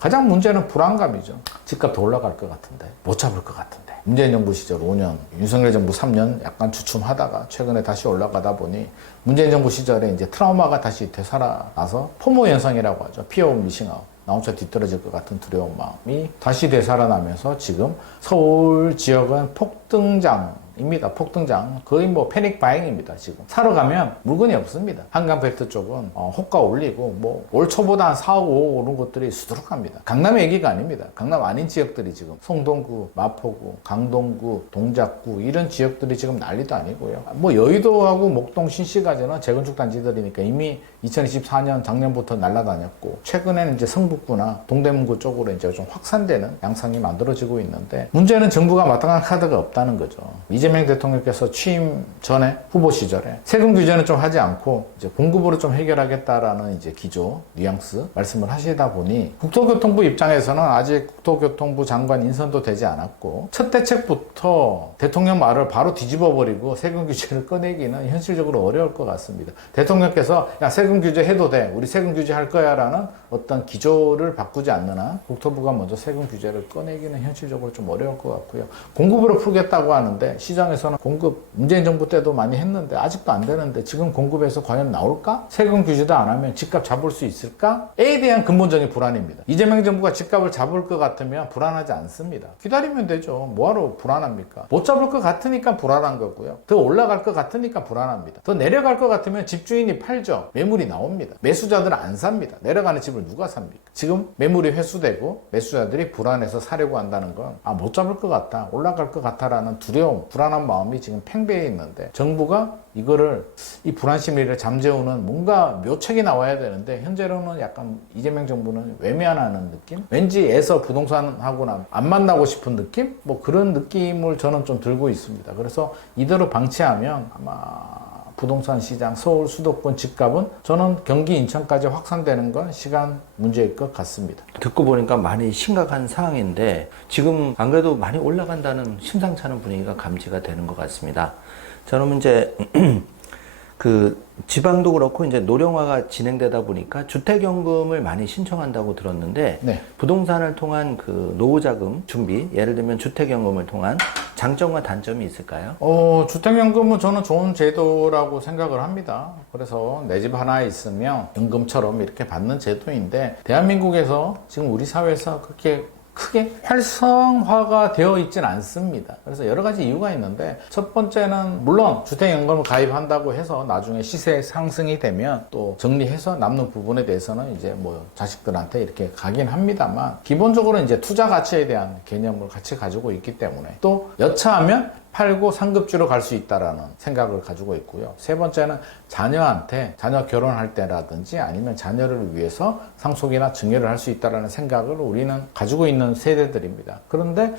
가장 문제는 불안감이죠. 집값 더 올라갈 것 같은데, 못 잡을 것 같은데. 문재인 정부 시절 5년, 윤석열 정부 3년 약간 주춤하다가 최근에 다시 올라가다 보니 문재인 정부 시절에 이제 트라우마가 다시 되살아나서 포모 현상이라고 하죠. 피어 오브 미싱 아웃. 나 혼자 뒤떨어질 것 같은 두려운 마음이 다시 되살아나면서 지금 서울 지역은 폭등장입니다. 폭등장. 거의 뭐 패닉 바잉입니다. 지금 사러 가면 물건이 없습니다. 한강벨트 쪽은 호가 올리고 뭐 올 초보다 한 4, 5 오른 것들이 수두룩합니다. 강남의 얘기가 아닙니다. 강남 아닌 지역들이 지금 성동구, 마포구, 강동구, 동작구 이런 지역들이 지금 난리도 아니고요. 뭐 여의도하고 목동, 신시가지는 재건축 단지들이니까 이미 2024년 작년부터 날아다녔고 최근에는 이제 성북구나 동대문구 쪽으로 이제 좀 확산되는 양상이 만들어지고 있는데 문제는 정부가 마땅한 카드가 없다는 거죠. 이재명 대통령께서 취임 전에 후보 시절에 세금 규제는 좀 하지 않고 이제 공급으로 좀 해결하겠다라는 이제 기조, 뉘앙스 말씀을 하시다 보니 국토교통부 입장에서는 아직 국토교통부 장관 인선도 되지 않았고 첫 대책부터 대통령 말을 바로 뒤집어 버리고 세금 규제를 꺼내기는 현실적으로 어려울 것 같습니다. 대통령께서 야 세금 규제 해도 돼. 우리 세금 규제 할 거야 라는 어떤 기조를 바꾸지 않는 한 국토부가 먼저 세금 규제를 꺼내기는 현실적으로 좀 어려울 것 같고요. 공급으로 풀겠다고 하는데 시장에서는 공급 문재인 정부 때도 많이 했는데 아직도 안 되는데 지금 공급에서 과연 나올까? 세금 규제도 안 하면 집값 잡을 수 있을까? 에 대한 근본적인 불안입니다. 이재명 정부가 집값을 잡을 것 같으면 불안하지 않습니다. 기다리면 되죠. 뭐하러 불안합니까? 못 잡을 것 같으니까 불안한 거고요. 더 올라갈 것 같으니까 불안합니다. 더 내려갈 것 같으면 집주인이 팔죠. 매물이 나옵니다. 매수자들은 안 삽니다. 내려가는 집을 누가 삽니까? 지금 매물이 회수되고 매수자들이 불안해서 사려고 한다는 건 못 잡을 것 같다, 올라갈 것 같다라는 두려움, 불안한 마음이 지금 팽배해 있는데 정부가 이거를 이 불안 심리를 잠재우는 뭔가 묘책이 나와야 되는데 현재로는 약간 이재명 정부는 외면하는 느낌? 왠지 애서 부동산하고는 안 만나고 싶은 느낌? 뭐 그런 느낌을 저는 좀 들고 있습니다. 그래서 이대로 방치하면 아마 부동산 시장, 서울 수도권 집값은 저는 경기 인천까지 확산되는 건 시간 문제일 것 같습니다. 듣고 보니까 많이 심각한 상황인데 지금 안 그래도 많이 올라간다는 심상치 않은 분위기가 감지가 되는 것 같습니다. 저는 이제 그 지방도 그렇고 이제 노령화가 진행되다 보니까 주택연금을 많이 신청한다고 들었는데 네. 부동산을 통한 그 노후자금 준비, 예를 들면 주택연금을 통한 장점과 단점이 있을까요? 주택연금은 저는 좋은 제도라고 생각을 합니다. 그래서 내 집 하나 있으면 연금처럼 이렇게 받는 제도인데 대한민국에서 지금 우리 사회에서 그렇게 크게 활성화가 되어 있지는 않습니다. 그래서 여러 가지 이유가 있는데 첫 번째는 물론 주택연금을 가입한다고 해서 나중에 시세 상승이 되면 또 정리해서 남는 부분에 대해서는 이제 뭐 자식들한테 이렇게 가긴 합니다만 기본적으로 이제 투자 가치에 대한 개념을 같이 가지고 있기 때문에 또 여차하면 팔고 상급지로 갈 수 있다라는 생각을 가지고 있고요. 세 번째는 자녀한테 자녀 결혼할 때라든지 아니면 자녀를 위해서 상속이나 증여를 할 수 있다라는 생각을 우리는 가지고 있는 세대들입니다. 그런데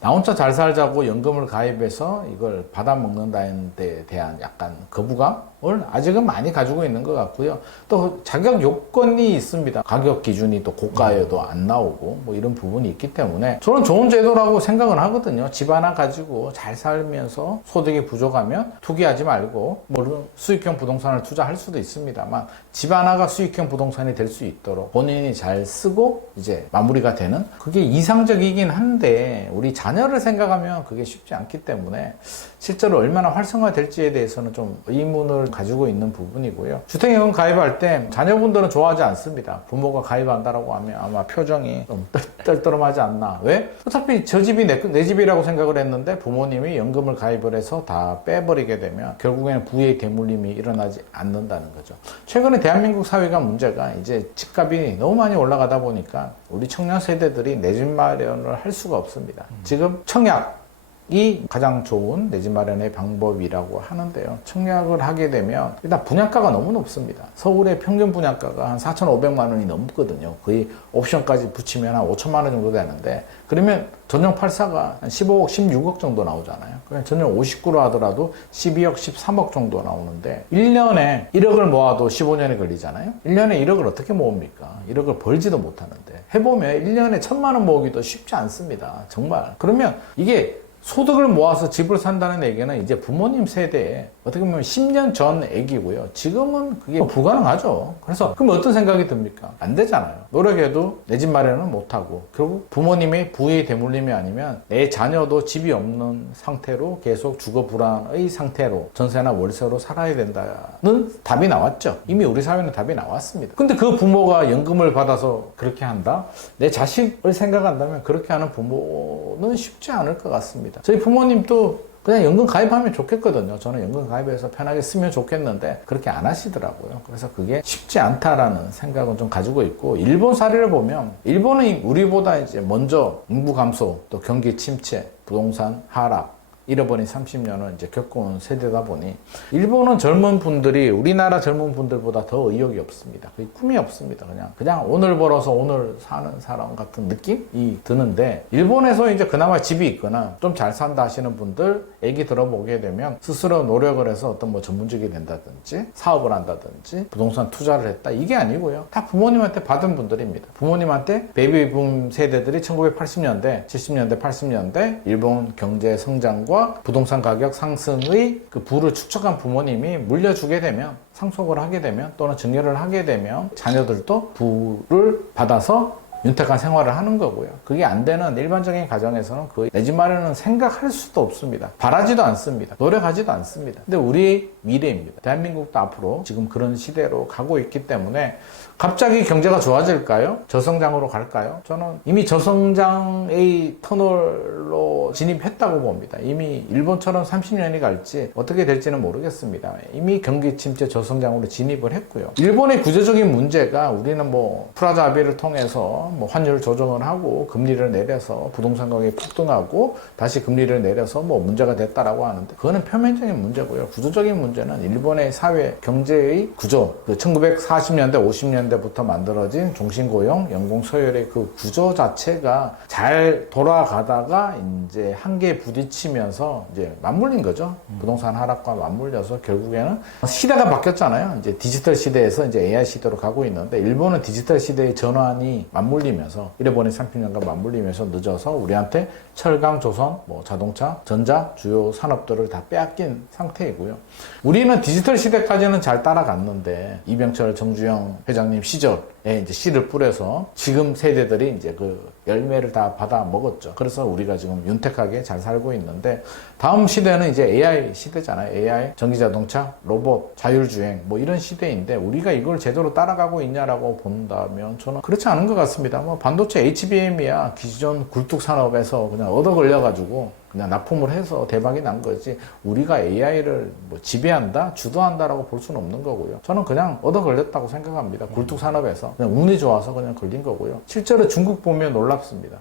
나 혼자 잘 살자고 연금을 가입해서 이걸 받아먹는다는 데 대한 약간 거부감을 아직은 많이 가지고 있는 것 같고요. 또 자격 요건이 있습니다. 가격 기준이 또 고가여도 안 나오고 뭐 이런 부분이 있기 때문에 저는 좋은 제도라고 생각을 하거든요. 집 하나 가지고 잘 살면서 소득이 부족하면 투기하지 말고 물론 수익형 부동산을 투자할 수도 있습니다만 집 하나가 수익형 부동산이 될 수 있도록 본인이 잘 쓰고 이제 마무리가 되는 그게 이상적이긴 한데 우리 자녀를 생각하면 그게 쉽지 않기 때문에 실제로 얼마나 활성화될지에 대해서는 좀 의문을 가지고 있는 부분이고요. 주택연금 가입할 때 자녀분들은 좋아하지 않습니다. 부모가 가입한다라고 하면 아마 표정이 좀 떨떠름하지 않나. 왜? 어차피 저 집이 내 집이라고 생각을 했는데 부모님이 연금을 가입을 해서 다 빼버리게 되면 결국에는 부의 대물림이 일어나지 않는다는 거죠. 최근에 대한민국 사회가 문제가 이제 집값이 너무 많이 올라가다 보니까 우리 청년 세대들이 내 집 마련을 할 수가 없습니다. 지금 청약이 가장 좋은 내 집 마련의 방법이라고 하는데요. 청약을 하게 되면 일단 분양가가 너무 높습니다. 서울의 평균 분양가가 한 4,500만 원이 넘거든요. 거의 옵션까지 붙이면 한 5천만 원 정도 되는데 그러면 전용 84가 한 15억, 16억 정도 나오잖아요. 그냥 전용 59로 하더라도 12억, 13억 정도 나오는데 1년에 1억을 모아도 15년이 걸리잖아요. 1년에 1억을 어떻게 모읍니까? 1억을 벌지도 못하는데 해보면 1년에 1,000만 원 모으기도 쉽지 않습니다. 정말. 그러면 이게 소득을 모아서 집을 산다는 얘기는 이제 부모님 세대에 어떻게 보면 10년 전 얘기고요. 지금은 그게 불가능하죠. 그래서 그럼 어떤 생각이 듭니까? 안 되잖아요. 노력해도 내 집 마련은 못하고 결국 부모님의 부의 대물림이 아니면 내 자녀도 집이 없는 상태로 계속 주거 불안의 상태로 전세나 월세로 살아야 된다는 답이 나왔죠. 이미 우리 사회는 답이 나왔습니다. 근데 그 부모가 연금을 받아서 그렇게 한다? 내 자식을 생각한다면 그렇게 하는 부모는 쉽지 않을 것 같습니다. 저희 부모님도 그냥 연금 가입하면 좋겠거든요. 저는 연금 가입해서 편하게 쓰면 좋겠는데 그렇게 안 하시더라고요. 그래서 그게 쉽지 않다라는 생각은 좀 가지고 있고, 일본 사례를 보면 일본은 우리보다 이제 먼저 인구 감소, 또 경기 침체, 부동산 하락, 잃어버린 30년을 이제 겪어온 세대다 보니 일본은 젊은 분들이 우리나라 젊은 분들보다 더 의욕이 없습니다. 거의 꿈이 없습니다. 그냥 오늘 벌어서 오늘 사는 사람 같은 느낌이 드는데, 일본에서 이제 그나마 집이 있거나 좀 잘 산다 하시는 분들 얘기 들어보게 되면 스스로 노력을 해서 어떤 뭐 전문직이 된다든지 사업을 한다든지 부동산 투자를 했다, 이게 아니고요. 다 부모님한테 받은 분들입니다. 부모님한테 베이비붐 세대들이 1980년대, 70년대, 80년대 일본 경제 성장과 부동산 가격 상승의 그 부를 축적한 부모님이 물려주게 되면, 상속을 하게 되면 또는 증여를 하게 되면 자녀들도 부를 받아서 윤택한 생활을 하는 거고요. 그게 안 되는 일반적인 가정에서는 그 내 집 마련은 생각할 수도 없습니다. 바라지도 않습니다. 노력하지도 않습니다. 근데 우리 미래입니다. 대한민국도 앞으로 지금 그런 시대로 가고 있기 때문에 갑자기 경제가 좋아질까요? 저성장으로 갈까요? 저는 이미 저성장의 터널로 진입했다고 봅니다. 이미 일본처럼 30년이 갈지 어떻게 될지는 모르겠습니다. 이미 경기 침체 저성장으로 진입을 했고요. 일본의 구조적인 문제가, 우리는 뭐 프라자 합의를 통해서 뭐 환율 조정을 하고 금리를 내려서 부동산 가격이 폭등하고 다시 금리를 내려서 뭐 문제가 됐다라고 하는데, 그거는 표면적인 문제고요. 구조적인 문제는 일본의 사회 경제의 구조, 그 1940년대 50년대부터 만들어진 종신고용 연공 서열의 그 구조 자체가 잘 돌아가다가 이제 한계에 부딪히면서 이제 맞물린 거죠. 부동산 하락과 맞물려서 결국에는 시대가 바뀌었잖아요. 이제 디지털 시대에서 이제 AI 시대로 가고 있는데, 일본은 디지털 시대의 전환이 맞물리면서, 잃어버린 30년간 맞물리면서 늦어서 우리한테 철강, 조선, 뭐 자동차, 전자 주요 산업들을 다 빼앗긴 상태이고요. 우리는 디지털 시대까지는 잘 따라갔는데, 이병철 정주영 회장님 시절에 이제 씨를 뿌려서 지금 세대들이 이제 그 열매를 다 받아 먹었죠. 그래서 우리가 지금 윤택하게 잘 살고 있는데, 다음 시대는 이제 AI 시대잖아요. AI, 전기자동차, 로봇, 자율주행 뭐 이런 시대인데, 우리가 이걸 제대로 따라가고 있냐라고 본다면 저는 그렇지 않은 것 같습니다. 뭐 반도체 HBM이야 기존 굴뚝 산업에서 그냥 얻어 걸려가지고 그냥 납품을 해서 대박이 난 거지, 우리가 AI를 뭐 지배한다, 주도한다라고 볼 수는 없는 거고요. 저는 그냥 얻어 걸렸다고 생각합니다. 굴뚝 산업에서 그냥 운이 좋아서 그냥 걸린 거고요. 실제로 중국 보면 놀랍습니다.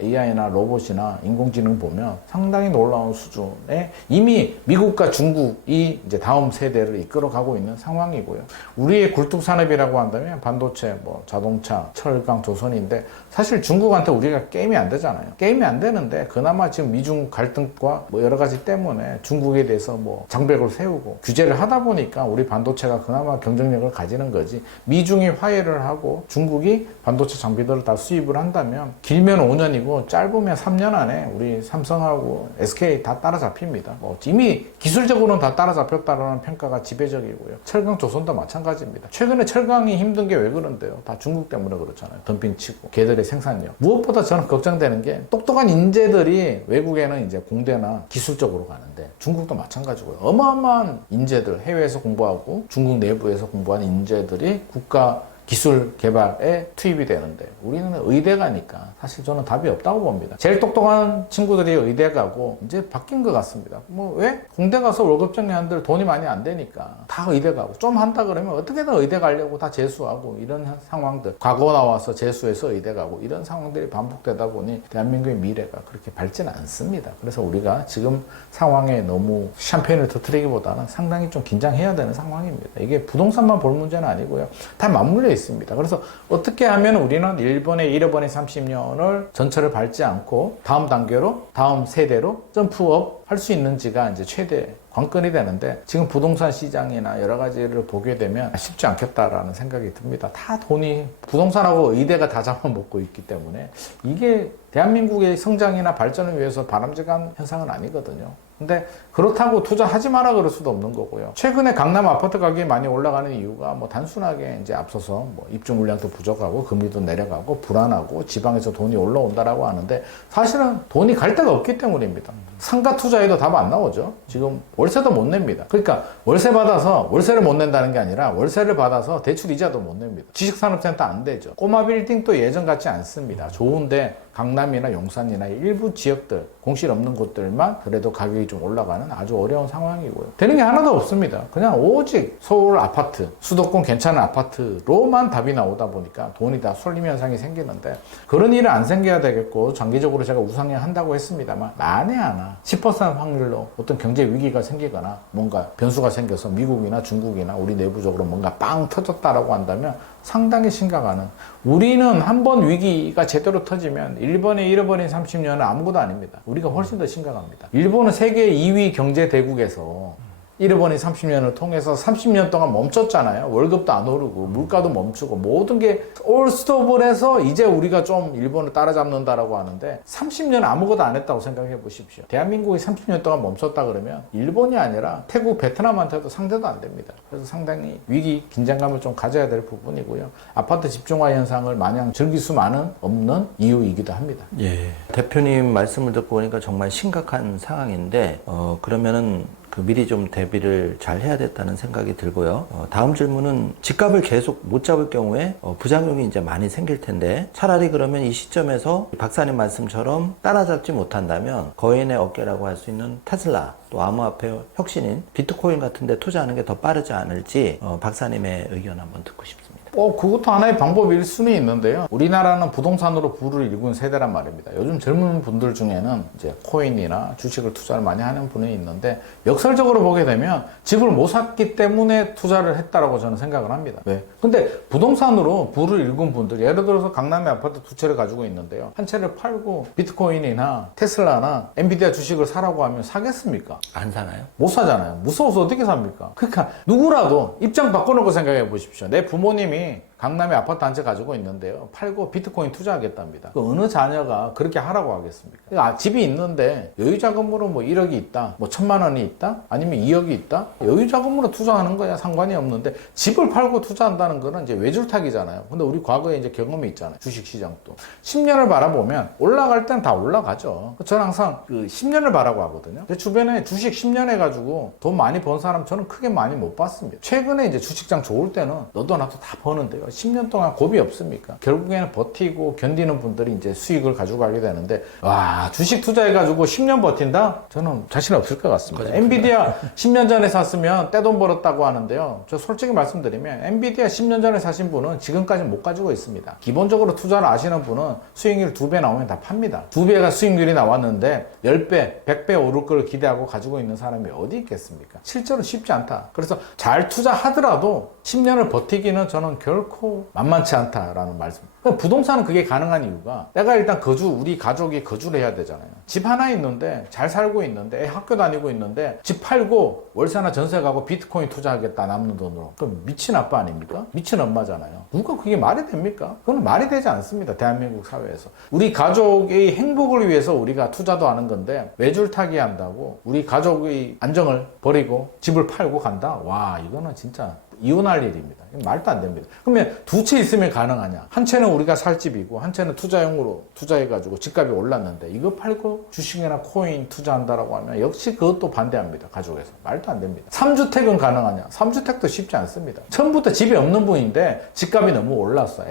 AI나 로봇이나 인공지능 보면 상당히 놀라운 수준에 이미 미국과 중국이 이제 다음 세대를 이끌어가고 있는 상황이고요. 우리의 굴뚝 산업이라고 한다면 반도체, 뭐 자동차, 철강, 조선인데, 사실 중국한테 우리가 게임이 안 되잖아요. 게임이 안 되는데 그나마 지금 미중 갈등과 뭐 여러 가지 때문에 중국에 대해서 뭐 장벽을 세우고 규제를 하다 보니까 우리 반도체가 그나마 경쟁력을 가지는 거지, 미중이 화해를 하고 중국이 반도체 장비들을 다 수입을 한다면 길면 5년이고 짧으면 3년 안에 우리 삼성하고 SK 다 따라잡힙니다. 뭐 이미 기술적으로는 다 따라잡혔다는 평가가 지배적이고요. 철강, 조선도 마찬가지입니다. 최근에 철강이 힘든 게 왜 그런데요? 다 중국 때문에 그렇잖아요. 덤핑 치고 걔들의 생산력. 무엇보다 저는 걱정되는 게, 똑똑한 인재들이 외국에는 이제 공대나 기술적으로 가는데 중국도 마찬가지고요. 어마어마한 인재들, 해외에서 공부하고 중국 내부에서 공부하는 인재들이 국가 기술 개발에 투입이 되는데, 우리는 의대 가니까 사실 저는 답이 없다고 봅니다. 제일 똑똑한 친구들이 의대 가고 이제 바뀐 것 같습니다. 뭐 왜? 공대 가서 월급 정리한들 돈이 많이 안 되니까 다 의대 가고, 좀 한다 그러면 어떻게든 의대 가려고 다 재수하고, 이런 상황들, 과거 나와서 재수해서 의대 가고 이런 상황들이 반복되다 보니 대한민국의 미래가 그렇게 밝지는 않습니다. 그래서 우리가 지금 상황에 너무 샴페인을 터뜨리기보다는 상당히 좀 긴장해야 되는 상황입니다. 이게 부동산만 볼 문제는 아니고요. 다 맞물려 있습니다. 그래서 어떻게 하면 우리는 일본의 잃어버린 30년을 전철을 밟지 않고 다음 단계로, 다음 세대로 점프업 할 수 있는지가 이제 최대 관건이 되는데 지금 부동산 시장이나 여러 가지를 보게 되면 쉽지 않겠다라는 생각이 듭니다. 다 돈이 부동산하고 의대가 다 잡아먹고 있기 때문에 이게 대한민국의 성장이나 발전을 위해서 바람직한 현상은 아니거든요. 근데 그렇다고 투자하지 마라 그럴 수도 없는 거고요. 최근에 강남 아파트 가격이 많이 올라가는 이유가 뭐 단순하게 이제 앞서서 뭐 입주 물량도 부족하고 금리도 내려가고 불안하고 지방에서 돈이 올라온다라고 하는데 사실은 돈이 갈 데가 없기 때문입니다. 상가 투자해도 답 안 나오죠. 지금 월세도 못 냅니다. 그러니까 월세 받아서 월세를 못 낸다는 게 아니라 월세를 받아서 대출 이자도 못 냅니다. 지식산업센터 안 되죠. 꼬마 빌딩도 예전 같지 않습니다. 좋은데 강남이나 용산이나 일부 지역들 공실 없는 곳들만 그래도 가격이 좀 올라가는 아주 어려운 상황이고요. 되는 게 하나도 없습니다. 그냥 오직 서울 아파트, 수도권 괜찮은 아파트로만 답이 나오다 보니까 돈이 다 쏠림 현상이 생기는데 그런 일은 안 생겨야 되겠고 장기적으로 제가 우상향 한다고 했습니다만 만에 하나 10% 확률로 어떤 경제 위기가 생기거나 뭔가 변수가 생겨서 미국이나 중국이나 우리 내부적으로 뭔가 빵 터졌다라고 한다면 상당히 심각한 우리는 한번 위기가 제대로 터지면 일본의 잃어버린 30년은 아무것도 아닙니다. 우리가 훨씬 더 심각합니다. 일본은 세계 2위 경제 대국에서 잃어버린 30년을 통해서 30년 동안 멈췄잖아요. 월급도 안 오르고 물가도 멈추고 모든 게 올 스톱을 해서 이제 우리가 좀 일본을 따라잡는다라고 하는데 30년 아무것도 안 했다고 생각해 보십시오. 대한민국이 30년 동안 멈췄다 그러면 일본이 아니라 태국, 베트남한테도 상대도 안 됩니다. 그래서 상당히 위기, 긴장감을 좀 가져야 될 부분이고요. 아파트 집중화 현상을 마냥 즐길 수만은 없는 이유이기도 합니다. 예. 대표님 말씀을 듣고 보니까 정말 심각한 상황인데 그러면은 미리 좀 대비를 잘 해야 됐다는 생각이 들고요. 다음 질문은 집값을 계속 못 잡을 경우에 부작용이 이제 많이 생길 텐데 차라리 그러면 이 시점에서 박사님 말씀처럼 따라잡지 못한다면 거인의 어깨라고 할 수 있는 테슬라 또 암호화폐 혁신인 비트코인 같은 데 투자하는 게 더 빠르지 않을지 박사님의 의견 한번 듣고 싶습니다. 그것도 하나의 방법일 수는 있는데요. 우리나라는 부동산으로 부를 일군 세대란 말입니다. 요즘 젊은 분들 중에는 이제 코인이나 주식을 투자를 많이 하는 분이 있는데 역설적으로 보게 되면 집을 못 샀기 때문에 투자를 했다라고 저는 생각을 합니다. 왜? 근데 부동산으로 부를 일군 분들, 예를 들어서 강남에 아파트 두 채를 가지고 있는데요. 한 채를 팔고 비트코인이나 테슬라나 엔비디아 주식을 사라고 하면 사겠습니까? 안 사나요? 못 사잖아요. 무서워서 어떻게 삽니까? 그러니까 누구라도 입장 바꿔놓고 생각해 보십시오. 내 부모님이 강남에 아파트 한 채 가지고 있는데요. 팔고 비트코인 투자하겠답니다. 어느 자녀가 그렇게 하라고 하겠습니까? 그러니까 집이 있는데 여유자금으로 뭐 1억이 있다, 뭐 1,000만 원이 있다, 아니면 2억이 있다? 여유자금으로 투자하는 거야 상관이 없는데 집을 팔고 투자한다는 거는 이제 외줄타기잖아요. 근데 우리 과거에 이제 경험이 있잖아요. 주식시장도. 10년을 바라보면 올라갈 땐 다 올라가죠. 저는 항상 그 10년을 바라고 하거든요. 제 주변에 주식 10년 해가지고 돈 많이 번 사람 저는 크게 많이 못 봤습니다. 최근에 이제 주식장 좋을 때는 너도 나도 다 버는데요. 10년 동안 고비 없습니까? 결국에는 버티고 견디는 분들이 이제 수익을 가져가게 되는데 와 주식 투자해가지고 10년 버틴다? 저는 자신 없을 것 같습니다. 엔비디아 10년 전에 샀으면 떼돈 벌었다고 하는데요. 저 솔직히 말씀드리면 엔비디아 10년 전에 사신 분은 지금까지 못 가지고 있습니다. 기본적으로 투자를 아시는 분은 수익률 2배 나오면 다 팝니다. 2배가 수익률이 나왔는데 10배, 100배 오를 걸 기대하고 가지고 있는 사람이 어디 있겠습니까? 실제로 쉽지 않다. 그래서 잘 투자하더라도 10년을 버티기는 저는 결코 만만치 않다라는 말씀. 부동산은 그게 가능한 이유가 내가 일단 우리 가족이 거주를 해야 되잖아요. 집 하나 있는데 잘 살고 있는데 애 학교 다니고 있는데 집 팔고 월세나 전세 가고 비트코인 투자하겠다 남는 돈으로. 그럼 미친 아빠 아닙니까? 미친 엄마잖아요. 누가 그게 말이 됩니까? 그건 말이 되지 않습니다. 대한민국 사회에서. 우리 가족의 행복을 위해서 우리가 투자도 하는 건데 외줄타기 한다고 우리 가족의 안정을 버리고 집을 팔고 간다? 와 이거는 진짜 이혼할 일입니다. 말도 안 됩니다. 그러면 두 채 있으면 가능하냐? 한 채는 우리가 살 집이고 한 채는 투자용으로 투자해가지고 집값이 올랐는데 이거 팔고 주식이나 코인 투자한다라고 하면 역시 그것도 반대합니다. 가족에서. 말도 안 됩니다. 3주택은 가능하냐? 3주택도 쉽지 않습니다. 처음부터 집이 없는 분인데 집값이 너무 올랐어.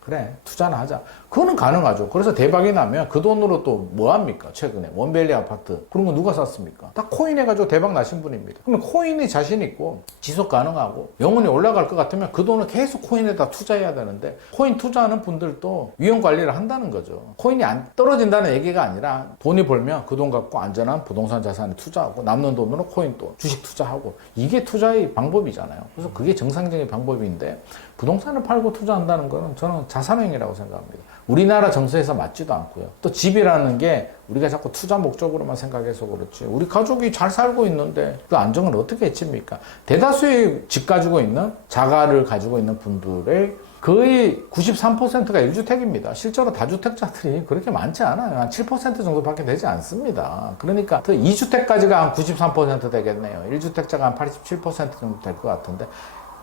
그래 투자나 하자. 그거는 가능하죠. 그래서 대박이 나면 그 돈으로 또 뭐 합니까? 최근에 원밸리 아파트 그런 거 누가 샀습니까? 다 코인 해가지고 대박 나신 분입니다. 그러면 코인이 자신 있고 지속 가능하고 영원히 올라갈 것 같으면 그 돈을 계속 코인에다 투자해야 되는데 코인 투자하는 분들도 위험 관리를 한다는 거죠. 코인이 안 떨어진다는 얘기가 아니라 돈이 벌면 그 돈 갖고 안전한 부동산 자산에 투자하고 남는 돈으로 코인 또 주식 투자하고 이게 투자의 방법이잖아요. 그래서 그게 정상적인 방법인데 부동산을 팔고 투자한다는 거는 저는 자산행위라고 생각합니다. 우리나라 정서에서 맞지도 않고요. 또 집이라는 게 우리가 자꾸 투자 목적으로만 생각해서 그렇지 우리 가족이 잘 살고 있는데 그 안정을 어떻게 해칩니까? 대다수의 집 가지고 있는 자가를 가지고 있는 분들의 거의 93%가 1주택입니다. 실제로 다주택자들이 그렇게 많지 않아요. 한 7% 정도밖에 되지 않습니다. 그러니까 2주택까지가 한 93% 되겠네요. 1주택자가 한 87% 정도 될 것 같은데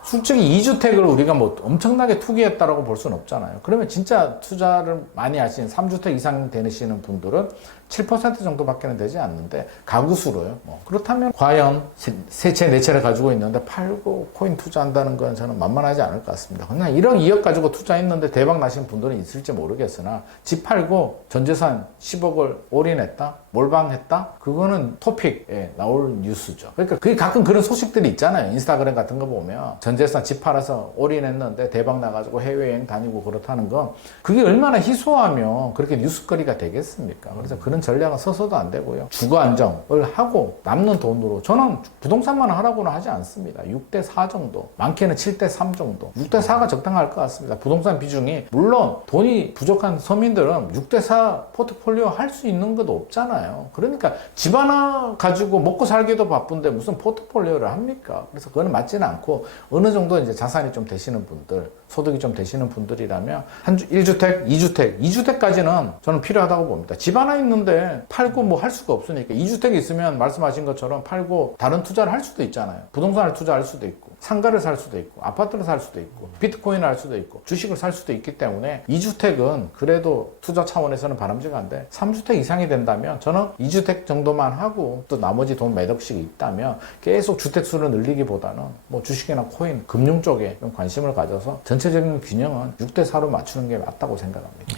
솔직히 2주택을 우리가 뭐 엄청나게 투기했다라고 볼 수는 없잖아요. 그러면 진짜 투자를 많이 하신 3주택 이상 되시는 분들은 7% 정도밖에 되지 않는데 가구 수로요. 그렇다면 과연 세 채, 네 채를 가지고 있는데 팔고 코인 투자한다는 건 저는 만만하지 않을 것 같습니다. 그냥 1억, 2억 가지고 투자했는데 대박 나신 분들은 있을지 모르겠으나 집 팔고 전재산 10억을 올인했다? 몰방했다? 그거는 토픽에 나올 뉴스죠. 그러니까 그게 가끔 그런 소식들이 있잖아요. 인스타그램 같은 거 보면 전재산 집 팔아서 올인했는데 대박 나가지고 해외여행 다니고 그렇다는 건 그게 얼마나 희소하면 그렇게 뉴스거리가 되겠습니까? 그래서 그런 전략은 서서도 안 되고요. 주거 안정을 하고 남는 돈으로 저는 부동산만 하라고는 하지 않습니다. 6대4 정도, 많게는 7대3 정도. 6대4가 적당할 것 같습니다. 부동산 비중이 물론 돈이 부족한 서민들은 6대4 포트폴리오 할 수 있는 것도 없잖아요. 그러니까 집 하나 가지고 먹고 살기도 바쁜데 무슨 포트폴리오를 합니까? 그래서 그거는 맞지는 않고 어느 정도 이제 자산이 좀 되시는 분들, 소득이 좀 되시는 분들이라면 1주택, 2주택, 2주택까지는 저는 필요하다고 봅니다. 집 하나 있는데 팔고 뭐 할 수가 없으니까 2주택이 있으면 말씀하신 것처럼 팔고 다른 투자를 할 수도 있잖아요. 부동산을 투자할 수도 있고 상가를 살 수도 있고 아파트를 살 수도 있고 비트코인을 할 수도 있고 주식을 살 수도 있기 때문에 2주택은 그래도 투자 차원에서는 바람직한데 3주택 이상이 된다면 저는 2주택 정도만 하고 또 나머지 돈 몇 억씩 있다면 계속 주택수를 늘리기보다는 뭐 주식이나 코인, 금융 쪽에 좀 관심을 가져서 전체적인 균형은 6대4로 맞추는 게 맞다고 생각합니다.